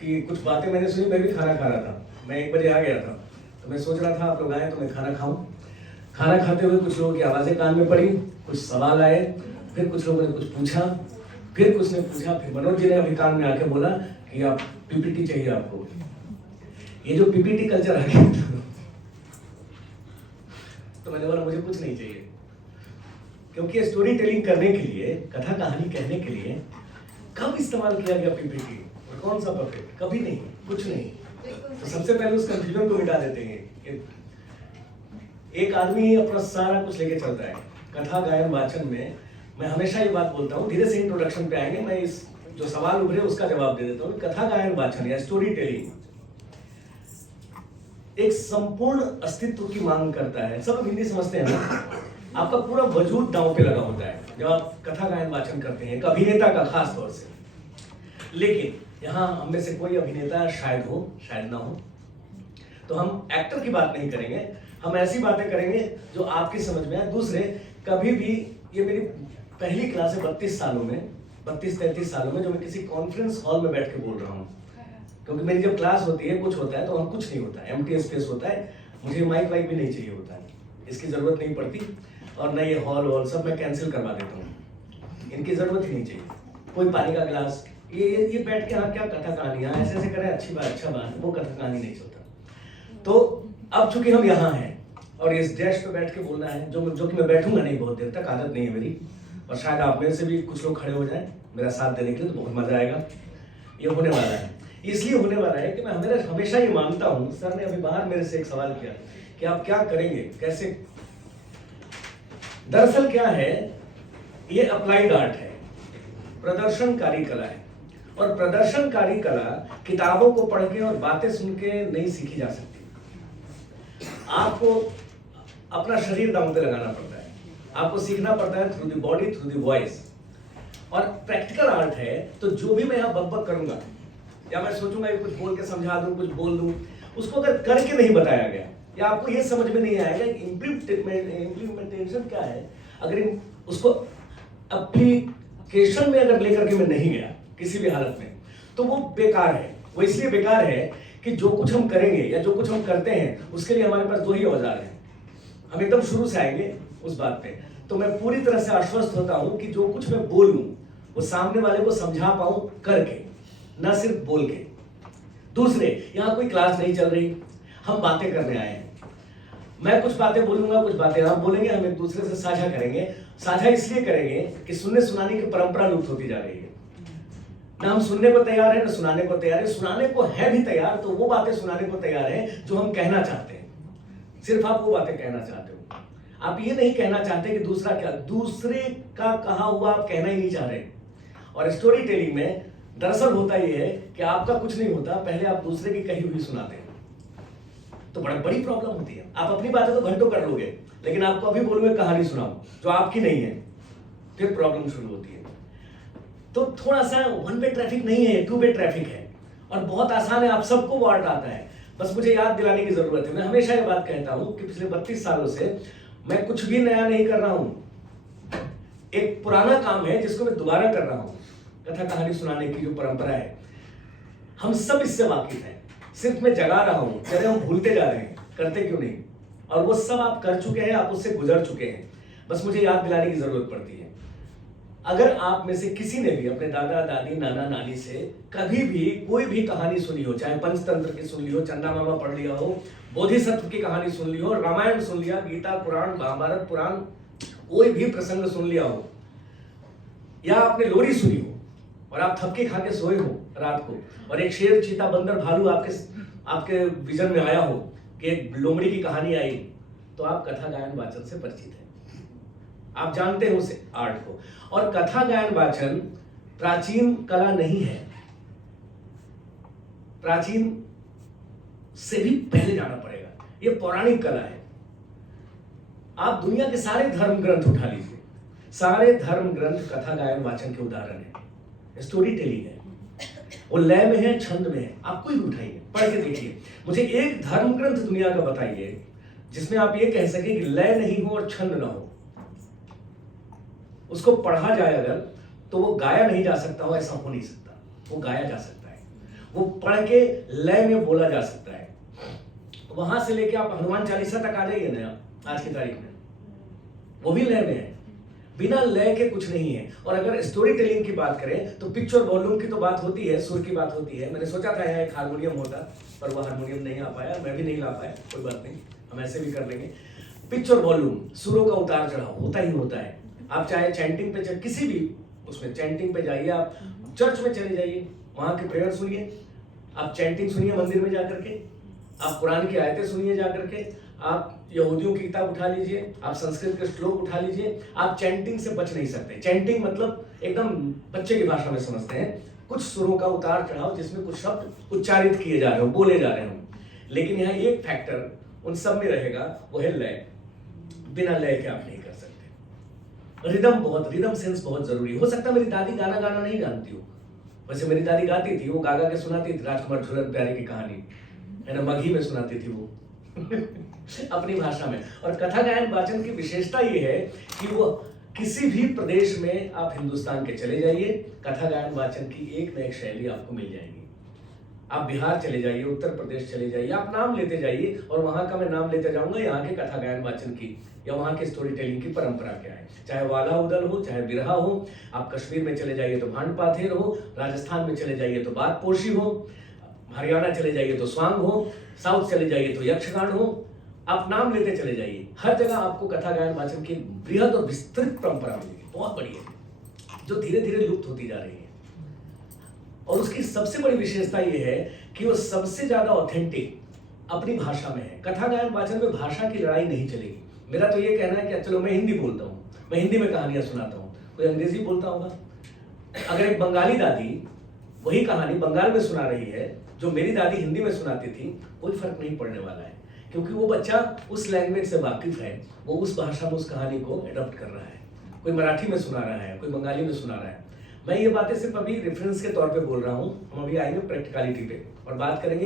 कि कुछ बातें मैंने सुनी, मैं भी खाना खा रहा था, मैं 1 बजे आ गया था, तो मैं सोच रहा था आप लोग आए तो मैं खाना खाऊं। खाना खाते हुए कुछ लोगों की आवाज़ें कान में पड़ी, कुछ सवाल आए, फिर कुछ लोगों ने कुछ पूछा, फिर कुछ ने पूछा, फिर मनोज जी ने अभी कान में आके बोला कि आप पीपीटी चाहिए आपको। ये जो पीपीटी कल्चर आ गया तो मैंने बोला मुझे कुछ नहीं चाहिए, क्योंकि स्टोरी टेलिंग करने के लिए, कथा कहानी कहने के लिए कब इस्तेमाल किया गया पीपीटी और कौन सा पपेट? कभी नहीं, कुछ नहीं। तो सबसे पहले उस कंफ्यूजन को मिटा देते हैं। एक आदमी ही अपना सारा कुछ लेके चलता है। कथा गायन वाचन में मैं हमेशा ये बात बोलता हूँ, धीरे से इंट्रोडक्शन पे आएंगे, मैं इस जो सवाल उभरे उसका जवाब दे देता हूँ। कथा गायन वाचन या स्टोरी टेलिंग एक संपूर्ण अस्तित्व की मांग करता है। सब हिंदी समझते हैं ना, आपका पूरा वजूद दांव पे लगा होता है जब आप कथा गायन वाचन करते हैं, एक अभिनेता का खास तौर से। लेकिन यहाँ हम में से कोई अभिनेता शायद हो, शायद ना हो, तो हम एक्टर की बात नहीं करेंगे, हम ऐसी बातें करेंगे जो आपकी समझ में आए। दूसरे, कभी भी, ये मेरी पहली क्लास है 32 सालों में, 32-33 सालों में, जो मैं किसी कॉन्फ्रेंस हॉल में बैठ के बोल रहा हूँ। क्योंकि मेरी जब क्लास होती है, कुछ होता है तो हम कुछ नहीं होता है, एम्प्टी स्पेस होता है, मुझे माइक वाइक भी नहीं चाहिए होता है, इसकी ज़रूरत नहीं पड़ती। और न ये हॉल वॉल सब मैं कैंसिल करवा देता हूँ, इनकी ज़रूरत ही नहीं चाहिए। कोई पानी का गिलास, ये बैठ के हाँ क्या कथा कहानी, हाँ ऐसे ऐसे करें, अच्छी बात, अच्छा बात, वो कथा कहानी नहीं चलता। तो अब चूंकि हम यहाँ हैं और इस डेस्क पे बैठ के बोलना है, जो कि मैं बैठूंगा नहीं बहुत देर तक, आदत नहीं है मेरी, और शायद आप में से भी कुछ लोग खड़े हो जाएं मेरा साथ देने के लिए, तो बहुत मजा आएगा। ये होने वाला है, इसलिए होने वाला है कि मैं हमेशा ये मानता हूँ। सर ने अभी बाहर मेरे से एक सवाल किया कि आप क्या करेंगे, कैसे। दरअसल क्या है, ये अप्लाइड आर्ट है, प्रदर्शनकारी कला है, और प्रदर्शनकारी कला किताबों को पढ़ के और बातें सुन के नहीं सीखी जा सकती। आपको अपना शरीर दांव पे लगाना पड़ता है, आपको सीखना पड़ता है through the body, through the voice. और प्रैक्टिकल आर्ट है, तो जो भी मैं यहाँ बक करूंगा या मैं सोचूंगा कि कुछ बोल के समझा दूं, कुछ बोल दूं, उसको अगर करके नहीं बताया गया या आपको ये समझ में नहीं आएगा इम्प्लीमेंटेशन क्या है, अगर उसको एप्लीकेशन में अगर लेकर के मैं नहीं गया किसी भी हालत में, तो वो बेकार है। वो इसलिए बेकार है कि जो कुछ हम करेंगे या जो कुछ हम करते हैं, उसके लिए हमारे पास 2 ही औजार हैं। हम एकदम शुरू से आएंगे उस बात पे, तो मैं पूरी तरह से आश्वस्त होता हूं कि जो कुछ मैं बोलूं वो सामने वाले को समझा पाऊं करके, ना सिर्फ बोल के। दूसरे, यहाँ कोई क्लास नहीं चल रही, हम बातें करने आए हैं। मैं कुछ बातें बोलूंगा, कुछ बातें आप बोलेंगे, हम एक दूसरे से साझा करेंगे। साझा इसलिए करेंगे कि सुनने सुनाने की परंपरा लुप्त होती जा रही है। ना हम सुनने को तैयार है, ना सुनाने को तैयार है। सुनाने को है भी तैयार, तो वो बातें सुनाने को तैयार है जो हम कहना चाहते हैं। सिर्फ आप वो बातें कहना चाहते हो, आप ये नहीं कहना चाहते कि दूसरा क्या, दूसरे का कहा हुआ आप कहना ही नहीं चाह रहे। और स्टोरी टेलिंग में दरअसल होता ये है कि आपका कुछ नहीं होता, पहले आप दूसरे की कही हुई सुनाते हैं, तो बड़ी प्रॉब्लम होती है। आप अपनी बातें तो घंटों कर लोगे, लेकिन आपको अभी बोलूंगा कहानी सुनाओ जो आपकी नहीं है, फिर प्रॉब्लम शुरू होती है। तो थोड़ा सा 1 वे ट्रैफिक नहीं है, 2 वे ट्रैफिक है, और बहुत आसान है, आप सबको वर्ड आता है, बस मुझे याद दिलाने की जरूरत है। मैं हमेशा ये बात कहता हूं कि पिछले 32 सालों से मैं कुछ भी नया नहीं कर रहा हूं। एक पुराना काम है जिसको मैं दोबारा कर रहा हूं। कथा कहानी सुनाने की जो परंपरा है, हम सब इससे वाकिफ हैं, सिर्फ मैं जगा रहा हूं, जैसे हम भूलते जा रहे हैं, करते क्यों नहीं। और वो सब आप कर चुके हैं, आप उससे गुजर चुके हैं, बस मुझे याद दिलाने की जरूरत पड़ती है। अगर आप में से किसी ने भी अपने दादा दादी, नाना नानी से कभी भी कोई भी कहानी सुनी हो, चाहे पंचतंत्र की सुन ली हो, चंदा मामा पढ़ लिया हो, बोधिसत्व की कहानी सुन ली हो, रामायण सुन लिया, गीता पुराण, महाभारत पुराण, कोई भी प्रसंग सुन लिया हो, या आपने लोरी सुनी हो और आप थपके खा के सोए हो रात को, और एक शेर, चीता, बंदर, भालू आपके विजन में आया हो कि एक लोमड़ी की कहानी आई, तो आप कथा गायन वाचन से परिचित हैं, आप जानते हो उस आर्ट को। और कथा गायन वाचन प्राचीन कला नहीं है, प्राचीन से भी पहले जाना पड़ेगा, ये पौराणिक कला है। आप दुनिया के सारे धर्म ग्रंथ उठा लीजिए, सारे धर्म ग्रंथ कथा गायन वाचन के उदाहरण है, स्टोरी टेलिंग है। वो लय में है, छंद में है, आप कोई भी उठाइए, पढ़ के देखिए। मुझे एक धर्म ग्रंथ दुनिया का बताइए जिसमें आप ये कह सके कि लय नहीं हो और छंद ना हो, उसको पढ़ा जाए अगर, तो वो गाया नहीं जा सकता हो, ऐसा हो नहीं सकता, वो गाया जा सकता है। वो पढ़ के लय में बोला जा सकता है। वहां से लेके आप हनुमान चालीसा तक आ जाइए ना आज की तारीख में, वो भी लय में है। बिना लय के कुछ नहीं है। और अगर स्टोरी टेलिंग की बात करें तो पिच और वॉल्यूम की तो बात होती है, सुर की बात होती है। मैंने सोचा था यहाँ एक हारमोनियम होता, पर वो हारमोनियम नहीं आ पाया, मैं भी नहीं ला पाया, कोई बात नहीं, हम ऐसे भी कर लेंगे। पिच और वॉल्यूम, सुरों का उतार चढ़ाव होता ही होता है। आप चाहे चैंटिंग पे, किसी भी उसमें चैंटिंग पे जाइए, आप चर्च में चले जाइए, वहां के प्रेयर सुनिए, आप चैंटिंग सुनिए मंदिर में जाकर के, आप कुरान की आयतें सुनिए जाकर के, आप यहूदियों की किताब उठा लीजिए, आप संस्कृत के श्लोक उठा लीजिए, आप चैंटिंग से बच नहीं सकते। चैंटिंग मतलब एकदम बच्चे की भाषा में समझते हैं, कुछ सुरों का उतार चढ़ाव जिसमें कुछ शब्द उच्चारित किए जा रहे हो, बोले जा रहे हो। लेकिन यहाँ एक फैक्टर उन सब में रहेगा, वो है लय। बिना लय के आप नहीं कर सकते। रिदम सेंस बहुत जरूरी। हो सकता है मेरी दादी गाना गाना नहीं जानती हो, वैसे मेरी दादी गाती थी, वो गा के सुनाती थी राजकुमार झूलन प्यारे की कहानी, है ना, मगही में सुनाती थी वो अपनी भाषा में। और कथा गायन वाचन की विशेषता ये है कि वो किसी भी प्रदेश में, आप हिंदुस्तान के चले जाइए, कथा गायन वाचन की एक न एक शैली आपको मिल जाएगी। आप बिहार चले जाइए, उत्तर प्रदेश चले जाइए, आप नाम लेते जाइए, और वहां का मैं नाम लेते जाऊंगा यहाँ के कथा गायन वाचन की या वहां के स्टोरी टेलिंग की परंपरा क्या है। चाहे वाला उदल हो, चाहे बिरहा हो, आप कश्मीर में चले जाइए तो भांड पाथेर हो, राजस्थान में चले जाइए तो बात पोशी हो, हरियाणा चले जाइए तो स्वांग हो, साउथ चले जाइए तो यक्षगान हो, आप नाम लेते चले जाइए, हर जगह आपको कथा गायन वाचन की बृहद और विस्तृत परंपरा मिलेगी, बहुत बड़ी है, जो धीरे धीरे लुप्त होती जा रही है। और उसकी सबसे बड़ी विशेषता यह है कि वो सबसे ज्यादा ऑथेंटिक अपनी भाषा में है। कथा गायन वाचन में भाषा की लड़ाई नहीं चलेगी। मेरा तो ये कहना है कि चलो मैं हिंदी बोलता हूँ, मैं हिंदी में कहानियां सुनाता हूँ, कोई अंग्रेजी बोलता होगा। अगर एक बंगाली दादी वही कहानी बंगाल में सुना रही है जो मेरी दादी हिंदी में सुनाती थी, कोई फर्क नहीं पड़ने वाला है, क्योंकि वो बच्चा उस लैंग्वेज से वाकिफ है, वो उस भाषा में उस कहानी को एडॉप्ट कर रहा है। कोई मराठी में सुना रहा है, कोई बंगाली में सुना रहा है। मैं ये बातें सिर्फ अभी रेफरेंस के तौर पे बोल रहा हूँ, हम अभी आएंगे प्रैक्टिकलिटी पे और बात करेंगे